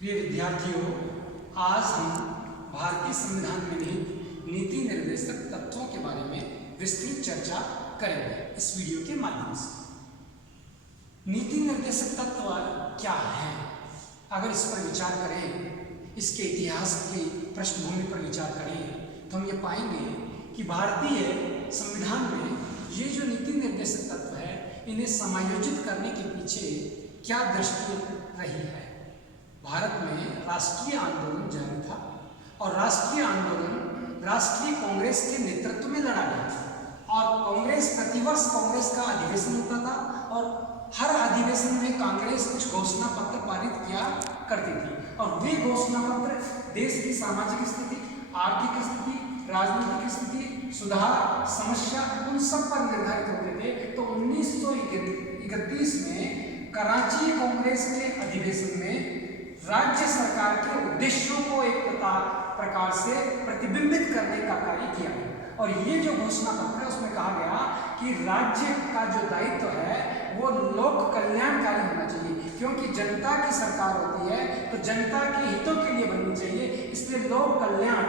प्रिय विद्यार्थियों, आज हम भारतीय संविधान में निहित नीति निर्देशक तत्वों के बारे में विस्तृत चर्चा करेंगे इस वीडियो के माध्यम से। नीति निर्देशक तत्व क्या है? अगर इस पर विचार करें, इसके इतिहास की पृष्ठभूमि पर विचार करें, तो हम ये पाएंगे कि भारतीय संविधान में ये जो नीति निर्देशक तत्व है, इन्हें समायोजित करने के पीछे क्या दृष्टि रही है। भारत में राष्ट्रीय आंदोलन जारी था और राष्ट्रीय आंदोलन राष्ट्रीय कांग्रेस के नेतृत्व में लड़ा गया और कांग्रेस प्रतिवर्ष कांग्रेस का अधिवेशन होता था और हर अधिवेशन में कांग्रेस कुछ घोषणा पत्र पारित किया करती थी और वे घोषणा पत्र देश की सामाजिक स्थिति, आर्थिक स्थिति, राजनीतिक स्थिति, सुधार, समस्या, उन सब पर निर्धारित होते थे। तो 1931 में कराची कांग्रेस के अधिवेशन में राज्य सरकार के उद्देश्यों को एक प्रकार से प्रतिबिंबित करने का कार्य किया गया और ये जो घोषणा पत्र है उसमें कहा गया कि राज्य का जो दायित्व है वो लोक कल्याणकारी होना चाहिए, क्योंकि जनता की सरकार होती है तो जनता के हितों के लिए बननी चाहिए। इसलिए लोक कल्याण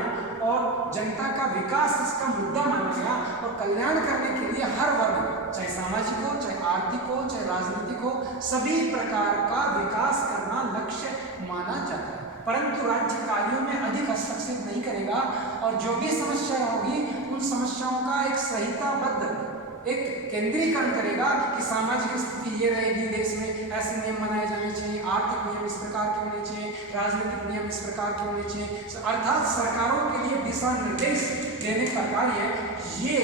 और जनता का विकास इसका मुद्दा माना गया और कल्याण करने के लिए हर वर्ग, चाहे सामाजिक हो, चाहे आर्थिक हो, चाहे राजनीतिक हो, सभी प्रकार का विकास करना लक्ष्य माना जाता है। परंतु राज्य कार्यों में अधिक हस्तक्षेप नहीं करेगा और जो भी समस्या होगी उन समस्याओं का एक संहिताबद्ध एक केंद्रीकरण करेगा कि सामाजिक स्थिति ये रहेगी, देश में ऐसे नियम बनाए जाने चाहिए, आर्थिक नियम इस प्रकार के होने चाहिए, राजनीतिक नियम इस प्रकार के होने चाहिए, अर्थात सरकारों के लिए दिशा निर्देश देने का कार्य ये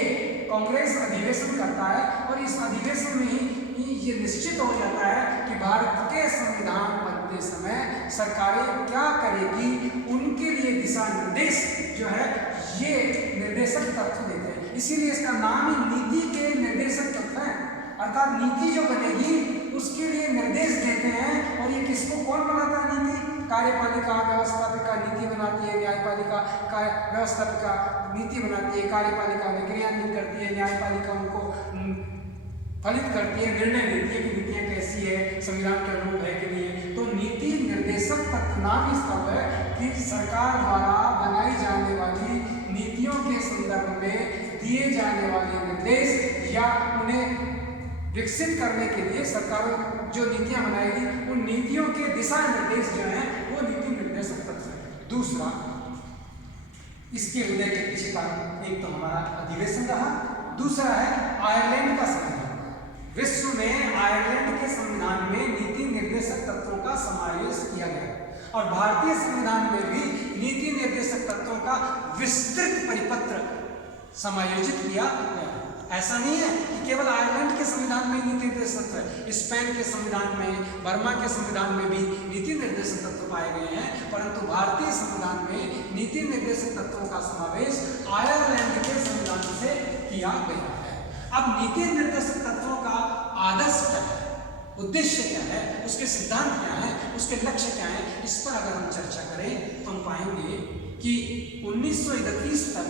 कांग्रेस अधिवेशन करता है और इस अधिवेशन में ही ये निश्चित हो जाता है कि भारत के संविधान बनते समय सरकारें क्या करेगी, उनके लिए दिशा निर्देश जो है ये निर्देशक तत्व देते हैं। इसीलिए इसका नाम ही नीति के निर्देशक तत्व है, अर्थात नीति जो बनेगी उसके लिए निर्देश देते हैं। और ये किसको कौन बनाता है? नीति कार्यपालिका व्यवस्थापिका नीति बनाती है, न्यायपालिका व्यवस्थापिका नीति बनाती है, कार्यपालिका उन्हें क्रियान्वित करती है, न्यायपालिका उनको फलित करती है, निर्णय लेती है कि नीतियाँ कैसी है, संविधान के अनुरूप है कि नहीं। तो नीति निर्देशक तत्व नाम इसका है कि सरकार द्वारा बनाई जाने वाली नीतियों के संदर्भ में दिए जाने वाले निर्देश या उन्हें विकसित करने के लिए सरकार जो नीतियां बनाएगी उन नीतियों के दिशा निर्देश जो हैं वो नीति निर्देशक तत्व है। दूसरा, इसके उदय के पीछे का एक तो हमारा अधिवेशन रहा, दूसरा है आयरलैंड का संविधान। विश्व में आयरलैंड के संविधान में नीति निर्देशक तत्वों का समावेश किया गया और भारतीय संविधान में भी नीति निर्देशक तत्वों का विस्तृत परिपत्र समायोजित किया गया। ऐसा नहीं है कि केवल आयरलैंड के संविधान में नीति निर्देशक तत्व है, स्पेन के संविधान में, बर्मा के संविधान में भी नीति निर्देशक तत्व पाए गए हैं, परंतु भारतीय संविधान में नीति निर्देशक तत्वों का समावेश आयरलैंड के संविधान से किया गया है। अब नीति निर्देशक तत्वों का आदर्श क्या है, उद्देश्य क्या है, उसके सिद्धांत क्या है, उसके लक्ष्य क्या है, इस पर अगर हम चर्चा करें तो हम पाएंगे कि 1931 तक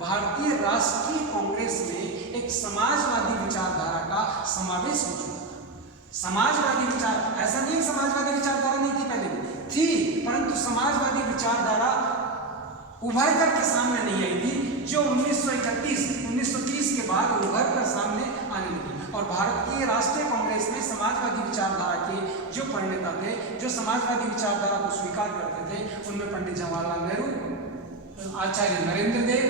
भारतीय राष्ट्रीय कांग्रेस में एक समाजवादी विचारधारा का समावेश हो चुका। समाजवादी विचार, ऐसा नहीं समाजवादी विचारधारा नहीं थी, पहले थी, परंतु समाजवादी विचारधारा उभर कर के सामने नहीं आई थी, जो 1930 के बाद उभर कर सामने आने लगी। और भारतीय राष्ट्रीय कांग्रेस में समाजवादी विचारधारा के जो प्रणेता थे, जो समाजवादी विचारधारा को स्वीकार करते थे, उनमें पंडित जवाहरलाल नेहरू, आचार्य नरेंद्र देव,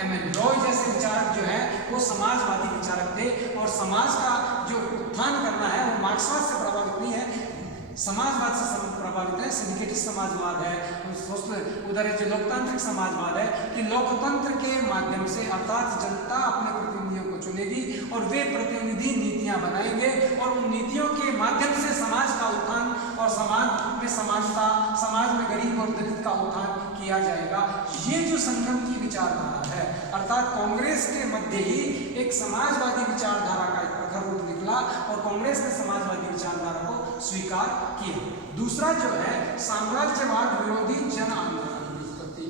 M.N. रॉय जैसे विचारक जो है वो समाजवादी विचारक थे। और समाज का जो उत्थान करना है वो मार्क्सवाद से प्रभावित नहीं है, समाजवाद से प्रभावित है। सिंडिकेटिव समाजवाद है, उधर जो लोकतांत्रिक समाजवाद है कि लोकतंत्र के माध्यम से अर्थात जनता अपने प्रतिनिधियों को चुनेगी और वे प्रतिनिधि नीतियां बनाएंगे और उन नीतियों के माध्यम से समाज का उत्थान और समाज में समानता, समाज में गरीब और दलित का उत्थान किया जाएगा। ये जो संगम की विचारधारा है, अर्थात कांग्रेस के मध्य ही एक समाजवादी विचारधारा का एक प्रखर रूप निकला और कांग्रेस ने समाजवादी विचारधारा को स्वीकार किया। दूसरा जो है साम्राज्यवाद विरोधी जन आंदोलन की उत्पत्ति।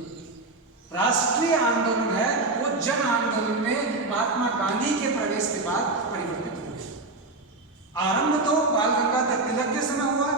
राष्ट्रीय आंदोलन है वो जन आंदोलन में महात्मा गांधी के प्रवेश के बाद परिवर्तित हो गया। आरंभ तो बाल गंगाधर तिलक के समय हुआ,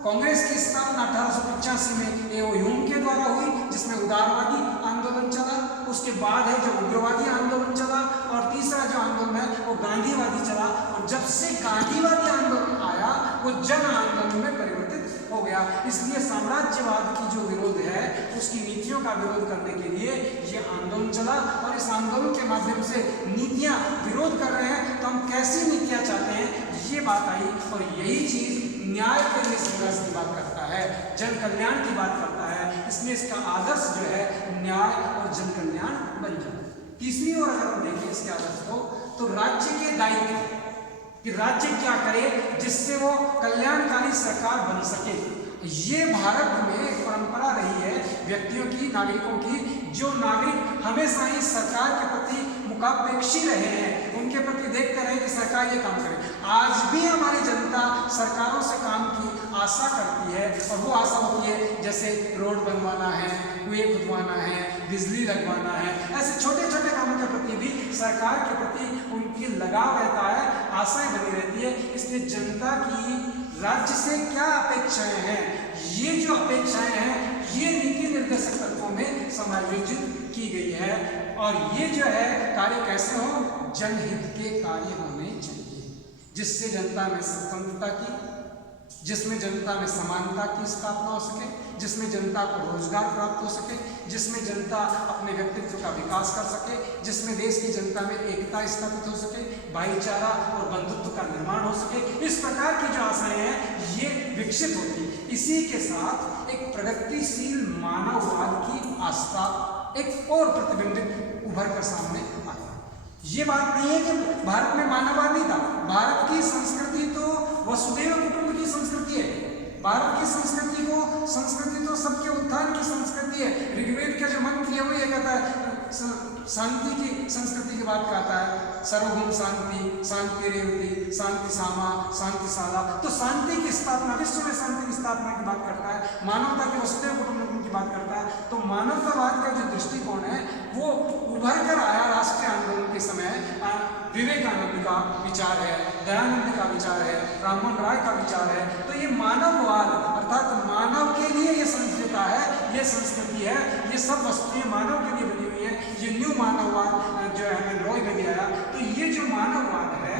कांग्रेस की स्थापना 1885 में एओ ह्यूम के द्वारा हुई, जिसमें उदारवादी आंदोलन चला। उसके बाद है जो उग्रवादी आंदोलन चला, और तीसरा जो आंदोलन है वो गांधीवादी चला। और जब से गांधीवादी आंदोलन आया वो जन आंदोलन में परिवर्तित हो गया। इसलिए साम्राज्यवाद की जो विरोध है उसकी नीतियों का विरोध करने के लिए ये आंदोलन चला, और इस आंदोलन के माध्यम से नीतियां विरोध कर रहे हैं। तो हम कैसी नीतियां चाहते हैं ये बात आई, और यही चीज न्याय के लिए संघर्ष की बात करता है, जन कल्याण की बात करता है। इसलिए इसका आदर्श जो है न्याय और जन कल्याण बन जाता है। तीसरी ओर अगर हम देखें इसके आदर्श को, तो राज्य के दायित्व कि राज्य क्या करे जिससे वो कल्याणकारी सरकार बन सके। ये भारत में एक परंपरा रही है व्यक्तियों की, नागरिकों की, जो नागरिक हमेशा ही सरकार के प्रति मुखापेक्षी रहे हैं, उनके प्रति देखते रहे कि सरकार ये काम करे। आज भी हमारी जनता सरकारों से काम की आशा करती है, और वो आशा होती है जैसे रोड बनवाना है, कुएं खुदवाना है, बिजली लगवाना है, ऐसे छोटे छोटे कामों के प्रति भी सरकार के प्रति उनकी लगाव रहता है, आशाएं बनी रहती है। इसलिए जनता की राज्य से क्या अपेक्षाएं हैं, ये जो अपेक्षाएं हैं ये नीति निर्देशक तत्वों में समायोजित की गई है। और ये जो है कार्य कैसे हो, जनहित के कार्य होने चाहिए, जिससे जनता में स्वतंत्रता की, जिसमें जनता में समानता की स्थापना हो सके, जिसमें जनता को रोजगार प्राप्त हो सके, जिसमें जनता अपने व्यक्तित्व का विकास कर सके, जिसमें देश की जनता में एकता स्थापित हो सके, भाईचारा और बंधुत्व का निर्माण हो सके। इस प्रकार की जो आशाएं हैं ये विकसित होती। इसी के साथ एक प्रगतिशील मानववाद की आस्था एक और प्रतिबिंबित उभर कर सामने आई। ये बात नहीं है कि भारत में मानववाद नहीं था। भारत की संस्कृति तो वसुधैव कुटुंब की संस्कृति है। भारत की संस्कृति तो सबके उत्थान की संस्कृति है। ऋग्वेद का जो मंत्र है वो ये कहता है, शांति की संस्कृति की बात कहता है, सर्वभूम शांति, शांति रेवती, शांति सामा, शांति साला। तो शांति की स्थापना, विश्व में शांति की स्थापना की बात करता है, मानवता के वसुधैव कुटुंबकम की बात करता है। तो मानवतावाद का जो दृष्टिकोण है वो उभर कर आया राष्ट्रीय आंदोलन के समय। विवेकानंद का विचार है, दयानंद का विचार है, राममोहन राय का विचार है। तो ये मानववाद अर्थात मानव के लिए ये संस्कृति है, ये संस्कृति है, ये सब वस्तुएं मानव के लिए बनी हुई है। ये न्यू मानववाद जो है हमें रॉय में दिया। तो ये जो मानववाद है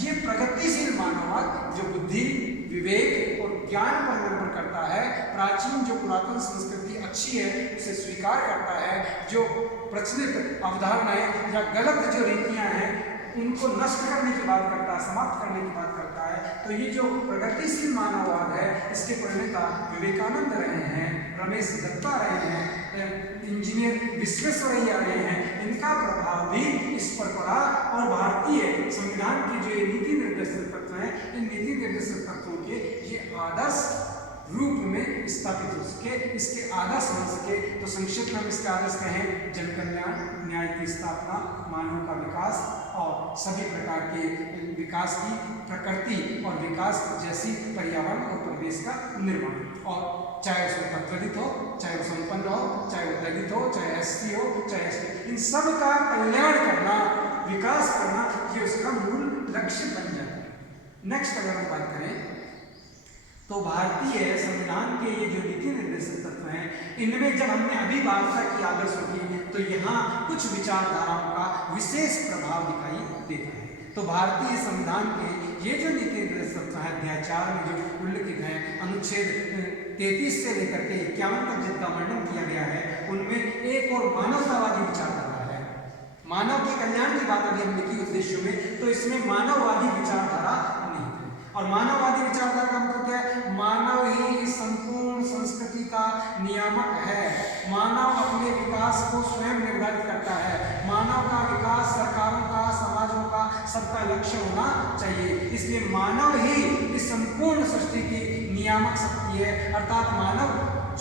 ये प्रगतिशील मानववाद जो बुद्धि, विवेक और ज्ञान पर निर्भर करता है, प्राचीन जो पुरातन संस्कृति अच्छी है उसे स्वीकार करता है, जो प्रचलित अवधारणाएं या गलत जो रीतियां हैं उनको नष्ट करने की बात करता है, समाप्त करने की बात करता है। तो ये जो प्रगतिशील मानववाद है इसके प्रणेता विवेकानंद रहे हैं, रमेश दत्ता रहे हैं, इंजीनियर विश्वेश्वरैया रहे हैं। इनका प्रभाव भी इस पर पड़ा, और भारतीय संविधान की जो ये नीति निर्देशक तत्व हैं, इन नीति निर्देशक तत्वों के ये आदर्श रूप में स्थापित हो सके, इसके आदर्श बन सके। तो संक्षिप्त में हम इसके आदर्श कहें, जन कल्याण, न्याय की स्थापना, मानव का विकास और सभी प्रकार के विकास की प्रकृति और विकास जैसी पर्यावरण और परिवेश का निर्माण। और चाहे उसमें पत्रदित हो, चाहे वो संपन्न हो, चाहे वो दलित हो, चाहे एसटी हो, चाहे एसटी, इन सब का कल्याण करना, विकास करना, ये उसका मूल लक्ष्य बन जाता है। नेक्स्ट अगर हम बात करें तो भारतीय संविधान के ये जो नीति निर्देशक तत्व हैं, इनमें जब हमने अभी बात की आदर्शों की, तो यहाँ कुछ विचारधाराओं का विशेष प्रभाव दिखाई देता है। तो भारतीय संविधान के ये जो नीति निर्देशक तत्व हैं, अध्याय 4 में जो उल्लिखित हैं, अनुच्छेद 33 से लेकर के 51 तक जिनका वर्णन किया गया है, उनमें एक और मानवतावादी विचारधारा है। मानव के कल्याण की बात अभी हम लिखी उद्देश्यों में, तो इसमें मानववादी विचारधारा नहीं है। और मानववादी विचारधारा का मतलब क्या है? मानव ही संपूर्ण संस्कृति का नियामक है। मानव अपने विकास को स्वयं निर्धारित करता है। मानव का विकास सरकारों का, समाजों का, सबका लक्ष्य होना चाहिए। इसलिए मानव ही इस संपूर्ण सृष्टि की नियामक शक्ति है। अर्थात मानव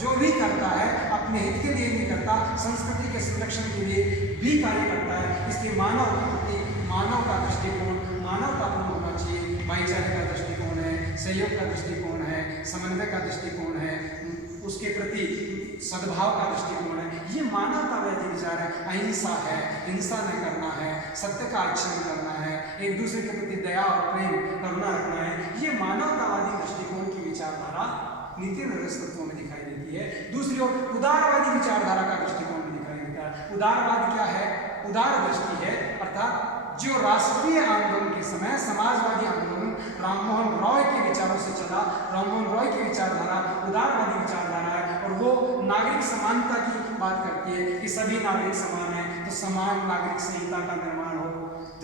जो भी करता है अपने हित के लिए नहीं करता, संस्कृति के संरक्षण के लिए भी कार्य करता है। इसलिए मानव के प्रति मानव का दृष्टिकोण मानवतापूर्ण होना चाहिए। भाईचारे का दृष्टिकोण है, सहयोग का दृष्टिकोण है, समन्वय का दृष्टिकोण है, उसके प्रति सद्भाव का दृष्टिकोण है। ये मानवतावादी विचार है। अहिंसा है, हिंसा नहीं करना है, सत्य का आचरण करना है, एक दूसरे के प्रति दया और प्रेम, करुणा रखना है। ये मानवतावादी दृष्टिकोण की विचारधारा नीति निर्देशक तत्वों में दिखाई देती है। दूसरी ओर उदारवादी विचारधारा का दृष्टिकोण भी दिखाई देता है। उदारवाद क्या है? उदार दृष्टि है, अर्थात जो राष्ट्रीय आंदोलन के समय समाजवादी आंदोलन राममोहन रॉय के विचारों से चला, राममोहन रॉय की विचारधारा उदारवादी विचारधारा है और वो नागरिक समानता की बात करती है कि सभी नागरिक समान हैं, तो समान नागरिक संहिता का निर्माण हो।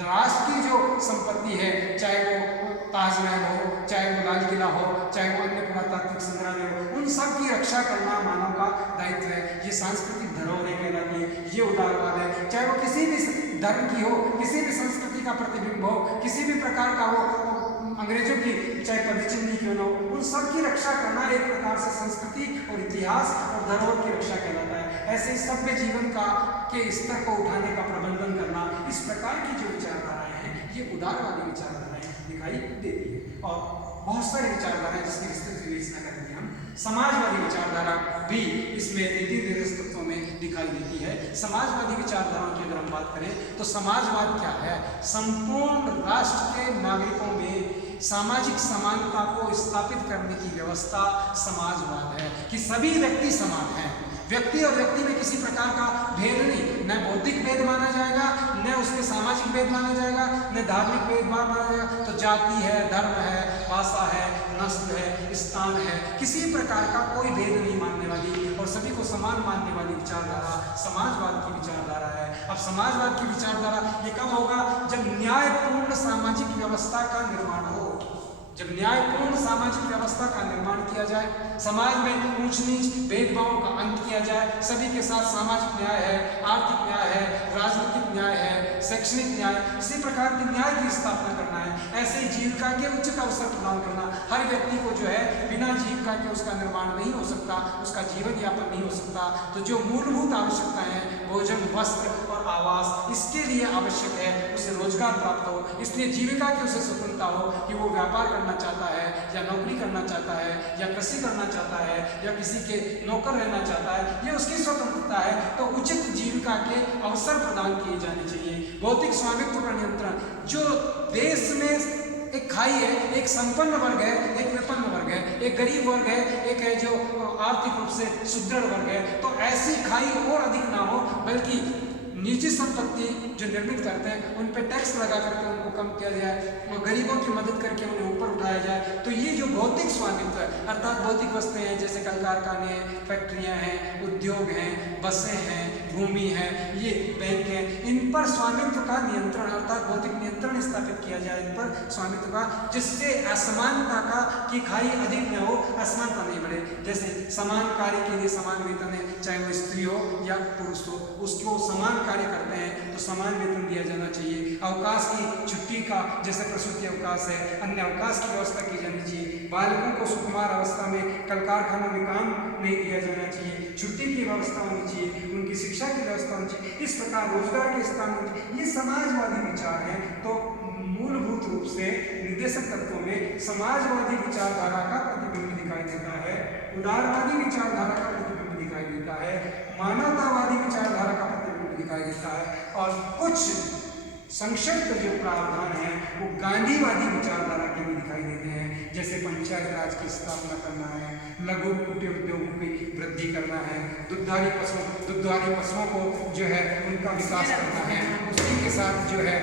राष्ट्र की जो संपत्ति है, चाहे वो ताजमहल हो, चाहे वो लाल किला हो, चाहे वो अन्य पुरातात्विक संग्रहालय हो, उन सब की रक्षा करना मानव का दायित्व है। ये सांस्कृतिक धरोहरें कहलाती है, ये उदारवाद है। चाहे वो किसी भी धर्म की हो, किसी भी संस्कृति का प्रतिबिंब हो, किसी भी प्रकार का वो अंग्रेजों की चाहे पदचिन्ह क्यों न हो, उन सब की रक्षा करना एक प्रकार से संस्कृति और इतिहास और धरोहर की रक्षा कहलाता है। ऐसे सभ्य जीवन का के स्तर को उठाने का प्रबंधन करना, इस प्रकार की जो विचारधाराएं हैं, ये उदारवादी विचारधाराएं दिखाई देती है। और बहुत सारी विचारधाराएं जिसकी विस्तृत विवेचना करेंगे हम। समाजवादी विचारधारा भी इसमें नीति निर्देशक तत्वों में दिखाई देती है। समाजवादी विचारधाराओं की अगर हम बात करें तो समाजवाद क्या है? संपूर्ण राष्ट्र के नागरिकों में सामाजिक समानता को स्थापित करने की व्यवस्था समाजवाद है कि सभी व्यक्ति समान हैं। व्यक्ति और व्यक्ति में किसी प्रकार का भेद नहीं, न भौतिक भेद माना जाएगा, न उसमें सामाजिक भेद माना जाएगा, न धार्मिक भेद माना जाएगा। तो जाति है, धर्म है, भाषा है, नस्ल है, स्थान है, किसी प्रकार का कोई भेद नहीं मानने वाली और सभी को समान मानने वाली विचारधारा समाजवाद की विचारधारा है। अब समाजवाद की विचारधारा ये कब होगा? जब न्यायपूर्ण सामाजिक व्यवस्था का निर्माण हो, जब न्यायपूर्ण सामाजिक व्यवस्था का निर्माण किया जाए, समाज में ऊंच नीच भेदभाव का अंत किया जाए, सभी के साथ सामाजिक न्याय है, आर्थिक न्याय है, राजनीतिक न्याय है, शैक्षणिक न्याय, इसी प्रकार के न्याय की स्थापना करना है। ऐसे जीविका के उचित अवसर प्रदान करना, हर व्यक्ति को जो है बिना जीविका के उसका निर्माण नहीं हो सकता, उसका जीवन यापन नहीं हो सकता। तो जो मूलभूत आवश्यकताएं हैं, भोजन, वस्त्र और आवास, इसके लिए आवश्यक है उसे रोजगार प्राप्त हो, इसलिए जीविका की उसे स्वतंत्रता हो कि वो व्यापार करना चाहता है या नौकरी करना चाहता है या कृषि करना चाहता है या किसी के नौकर रहना चाहता है, ये उसकी स्वतंत्रता है। तो उचित जीविका के अवसर प्रदान किए जाने चाहिए। भौतिक स्वामित्व पर नियंत्रण, जो देश में एक खाई है, एक संपन्न वर्ग है, एक विपन्न वर्ग है, एक गरीब वर्ग है, एक है जो आर्थिक रूप से सुदृढ़ वर्ग है, तो ऐसी खाई और अधिक ना हो, बल्कि निजी संपत्ति जो निर्मित करते हैं उन पे टैक्स लगा करके उनको कम किया जाए और गरीबों की मदद करके उन्हें ऊपर उठाया जाए। तो ये जो भौतिक स्वामित्व है, अर्थात भौतिक वस्तुएं हैं जैसे कल कारखाने हैं, फैक्ट्रियां हैं, उद्योग हैं, बसें हैं, भूमि है, ये बैंक है, इन पर स्वामित्व का नियंत्रण अर्थात भौतिक नियंत्रण स्थापित किया जाए इन पर स्वामित्व का, जिससे असमानता का की खाई अधिक न हो, असमानता नहीं बढ़े। जैसे समान कार्य के लिए समान वेतन है, चाहे वो स्त्री हो या पुरुष हो, उसको समान कार्य करते हैं तो समान वेतन दिया जाना चाहिए। अवकाश की छुट्टी का जैसे प्रसूति अवकाश है, अन्य अवकाश की व्यवस्था की जानी चाहिए। बालकों को सुकुमार अवस्था में कल कारखानों में काम नहीं दिया जाना चाहिए, छुट्टी की व्यवस्था होनी चाहिए, उनकी शिक्षा की व्यवस्था होनी चाहिए, इस प्रकार रोजगार के स्थान होने चाहिए। ये समाजवादी विचार है। तो मूलभूत रूप से निर्देशक तत्वों में समाजवादी विचारधारा का प्रतिबिंब दिखाई देता है, उदारवादी विचारधारा का प्रतिबिंब दिखाई देता है, मानवतावादी विचारधारा का प्रतिबिंब दिखाई देता है और कुछ संक्षिप्त जो प्रावधान है वो गांधीवादी विचारधारा के भी दिखाई देते हैं। जैसे पंचायत राज की स्थापना करना है, लघु कुटीर उद्योग की वृद्धि करना है, दुग्धारी पशुओं को जो है उनका विकास करना है, उसी के साथ जो है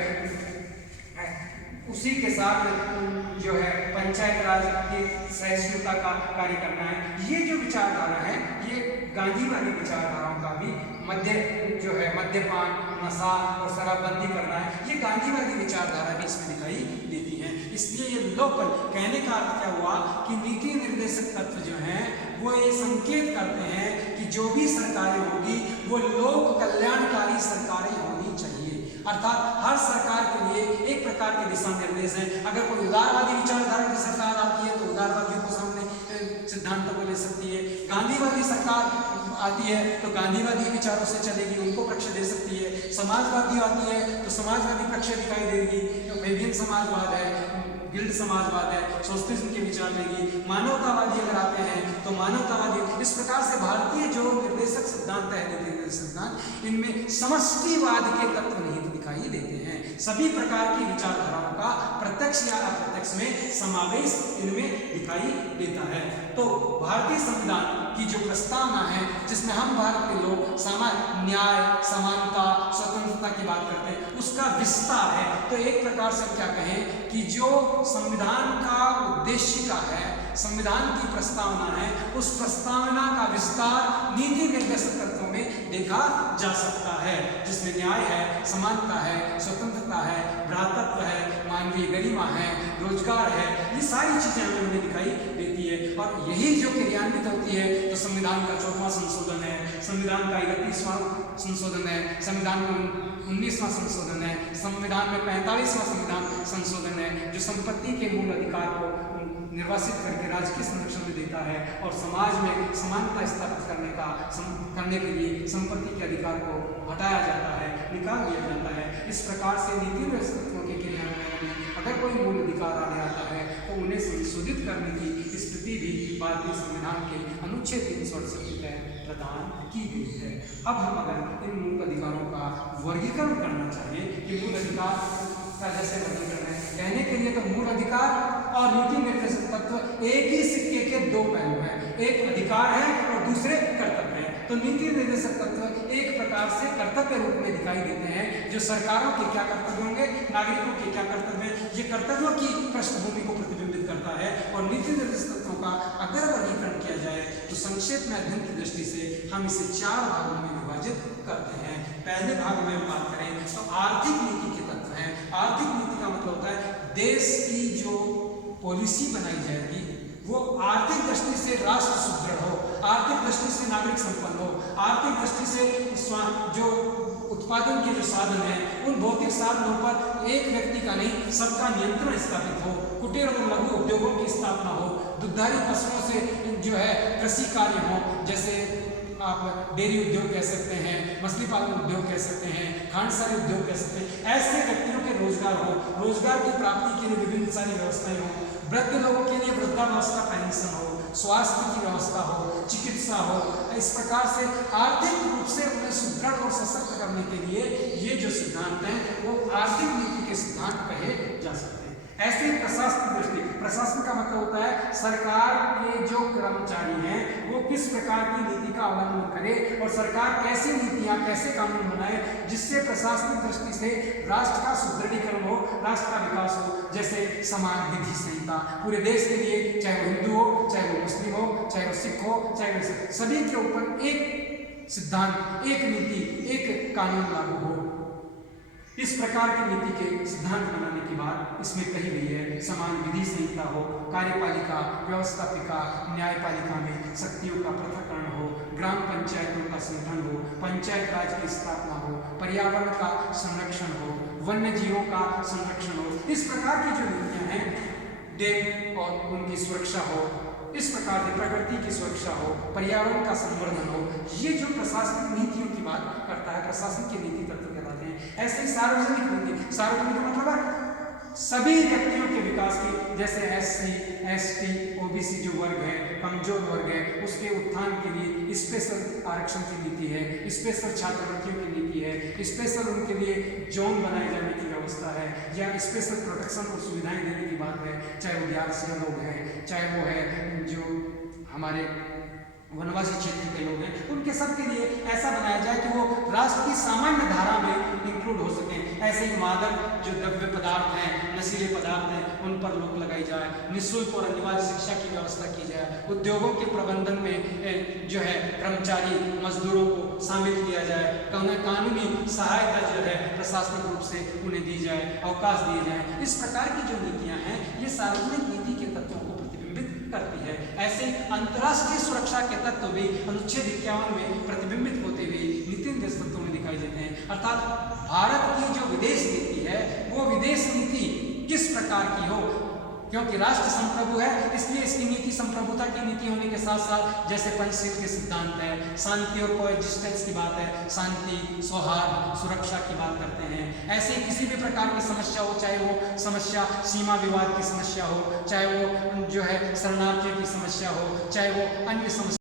पंचायत राज की सहिष्णुता का कार्य करना है। ये जो विचारधारा है ये गांधीवादी विचारधाराओं का भी मद्यपान, नशा और शराबबंदी करना है, ये गांधीवादी विचारधारा भी इसमें दिखाई देती है। इसलिए ये लोकल कहने का अर्थ क्या हुआ कि नीति निर्देशक तत्व जो हैं वो ये संकेत करते हैं कि जो भी सरकारें होगी वो लोक कल्याणकारी सरकारें होनी चाहिए। अर्थात हर सरकार के लिए एक प्रकार के दिशा निर्देश हैं। अगर कोई उदारवादी विचारधारा की सरकार आती है तो उदारवादियों को सामने सिद्धांतों को ले सकती है, गांधीवादी सरकार आती है तो गांधीवादी विचारों से चलेगी, उनको पक्ष दे सकती है, समाजवादी आती है तो समाजवादी पक्ष दिखाई देगी, तो फेबियन समाजवाद है, गिल्ड समाजवाद है, सोशलिज्म के विचार लेगी, मानवतावादी अगर आते हैं तो मानवतावादी। इस प्रकार से भारतीय जो निर्देशक सिद्धांत है, नीति निर्देशक सिद्धांत, इनमें समष्टिवाद के तत्व नहीं दिखाई दिखाई देते हैं। सभी प्रकार की विचारधाराओं का प्रत्यक्ष या अप्रत्यक्ष में समावेश इनमें दिखाई देता है। तो भारतीय संविधान की जो प्रस्तावना है, जिसमें हम भारत के लोग न्याय, समानता, स्वतंत्रता की बात करते हैं, उसका विस्तार है। तो एक प्रकार से क्या कहें कि जो संविधान का उद्देशिका है, संविधान की प्रस्तावना है, उस प्रस्तावना का विस्तार नीति निर्देशक तत्वों में देखा जा सकता है, जिसमें न्याय है, समानता है, स्वतंत्रता है, भ्रातृत्व है, मानवीय गरिमा है, रोजगार है, ये सारी चीजें हमें दिखाई देती है। और यही जो क्रियान्वित होती है, तो संविधान का 14वां संशोधन है, संविधान का 31वां संशोधन है, संविधान का 19वां संशोधन है, संविधान में 45वां संविधान संशोधन है, जो संपत्ति के मूल अधिकार को निर्वासित करके राजकीय संरक्षण में देता है और समाज में समानता स्थापित करने के लिए संपत्ति के अधिकार को हटाया जाता है, निकाल दिया जाता है। इस प्रकार से नीति निर्देशकों के क्रियान्वयन में अगर कोई मूल अधिकार आने आता है तो उन्हें संशोधित करने की स्थिति भी भारतीय संविधान के अनुच्छेद 368 के तहत प्रदान की गई है। अब हम अगर इन मूल अधिकारों का वर्गीकरण करना चाहिए कि मूल अधिकार का जैसे वर्गीकरण है, कहने के लिए तो मूल अधिकार और नीति निर्देशक तत्व एक ही सिक्के के दो पहलू हैं, एक अधिकार है और दूसरे कर्तव्य है। तो नीति निर्देशक तत्व एक प्रकार से कर्तव्य रूप में दिखाई देते हैं, जो सरकारों के क्या कर्तव्य होंगे, नागरिकों के क्या कर्तव्य, ये कर्तव्यों की पृष्ठभूमि को प्रतिबिंबित करता है। और नीति निर्देशक तत्वों का अगर वर्गीकरण किया जाए तो संक्षेप में अध्ययन की दृष्टि से हम इसे 4 भागों में विभाजित करते हैं। पहले भाग में हम बात करें तो आर्थिक नीति के तत्व हैं। आर्थिक नीति का मतलब होता है देश की जो पॉलिसी बनाई जाएगी वो आर्थिक दृष्टि से राष्ट्र सुदृढ़ हो, आर्थिक दृष्टि से नागरिक संपन्न हो, आर्थिक दृष्टि से जो उत्पादन के जो साधन हैं उन भौतिक साधनों पर एक व्यक्ति का नहीं सबका नियंत्रण स्थापित हो, कुटीर और लघु उद्योगों की स्थापना हो, दुग्धारी पशुओं से जो है कृषि कार्य हो, जैसे आप डेयरी उद्योग कह सकते हैं, मछली पालन उद्योग कह सकते हैं, खांडसारी उद्योग कह सकते हैं। ऐसे व्यक्तियों के रोजगार हो, रोजगार की प्राप्ति के लिए विभिन्न सारी व्यवस्थाएं हो, वृद्ध लोगों के लिए वृद्धावस्था पेंशन हो, स्वास्थ्य की व्यवस्था हो, चिकित्सा हो। इस प्रकार से आर्थिक रूप से उन्हें सुदृढ़ और सशक्त करने के लिए ये जो सिद्धांत हैं वो आर्थिक नीति के सिद्धांत कहे जा सकते हैं। ऐसे ही प्रशासन दृष्टि, प्रशासन का मतलब होता है सरकार के जो कर्मचारी हैं वो किस प्रकार की नीति का अवलंबन करे और सरकार कैसी नीतियां, कैसे कानून बनाए जिससे प्रशासनिक दृष्टि से राष्ट्र का सुदृढ़ीकरण हो, राष्ट्र का विकास हो। जैसे समान विधि संहिता पूरे देश के लिए, चाहे वो हिंदू हो, चाहे वो मुस्लिम हो, चाहे वो सिख हो, चाहे वो सभी के ऊपर एक सिद्धांत, एक नीति, एक कानून लागू हो। इस प्रकार की नीति के सिद्धांत बनाने की बात इसमें कही गई है। समान विधि संहिता हो, कार्यपालिका, व्यवस्थापिका, न्यायपालिका में शक्तियों का पृथक्करण हो, ग्राम पंचायतों का संगठन हो, पंचायत राज की स्थापना हो, पर्यावरण का संरक्षण हो, वन्य जीवों का संरक्षण हो। इस प्रकार की जो नीतियां हैं, डेम और उनकी सुरक्षा हो, इस प्रकार की प्रकृति की सुरक्षा हो, पर्यावरण का संवर्धन हो, ये जो प्रशासनिक नीतियों की बात करता है, प्रशासन के नीति तत्व कहलाते हैं। ऐसे ही सार्वजनिक नीति, सार्वजनिक का मतलब है सभी व्यक्तियों के विकास की, जैसे SC, ST, OBC जो वर्ग है, कमजोर वर्ग है, उसके उत्थान के लिए स्पेशल आरक्षण की नीति है, स्पेशल छात्रवृत्तियों की नीति है, स्पेशल उनके लिए जोन बनाए जाने की व्यवस्था है, या स्पेशल प्रोटेक्शन और सुविधाएं देने की बात है। चाहे वो दिव्यांग लोग हैं, चाहे वो है जो हमारे वनवासी क्षेत्र के लोग हैं, उनके सब के लिए ऐसा बनाया जाए कि वो राष्ट्र की सामान्य धारा में इंक्लूड हो सकें। ऐसे ही मादक जो द्रव्य पदार्थ हैं, नशीले पदार्थ हैं, उन पर रोक लगाई जाए, निःशुल्क और अनिवार्य शिक्षा की व्यवस्था की जाए, उद्योगों के प्रबंधन में जो है कर्मचारी मजदूरों को शामिल किया जाए, कानूनी सहायता जो है प्रशासनिक रूप से उन्हें दी जाए, अवकाश दिए जाए। इस प्रकार की जो नीतियाँ हैं ये सार्वजनिक नीति के तत्वों को करती है। ऐसे अंतर्राष्ट्रीय सुरक्षा के तत्व भी अनुच्छेद 51 में प्रतिबिंबित होते हुए नीति निर्देशक तत्वों में दिखाई देते हैं। अर्थात भारत की जो विदेश नीति है वो विदेश नीति किस प्रकार की हो, क्योंकि राष्ट्र संप्रभु है इसलिए इसकी नीति संप्रभुता की नीति होने के साथ साथ जैसे पंचशील के सिद्धांत है, शांति और कोएग्जिस्टेंस की बात है, शांति, सौहार्द, सुरक्षा की बात करते हैं। ऐसे ही किसी भी प्रकार की समस्या हो, चाहे वो समस्या सीमा विवाद की समस्या हो, चाहे वो जो है शरणार्थियों की समस्या हो, चाहे वो अन्य समस्या